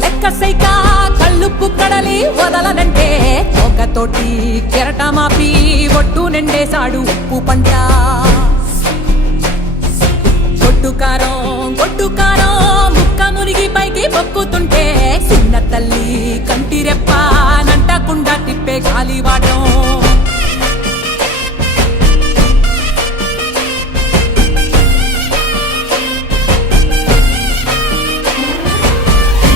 లెక్క సైక కళ్ళుప్పు కడలి వదలనంటే ఒకతోటి కెరటమాపి ఒట్టు నిండేశాడు ఉప్పు పంట గొడ్డు కారం ముక్క మునిగి పైకి పొక్కుతుంటే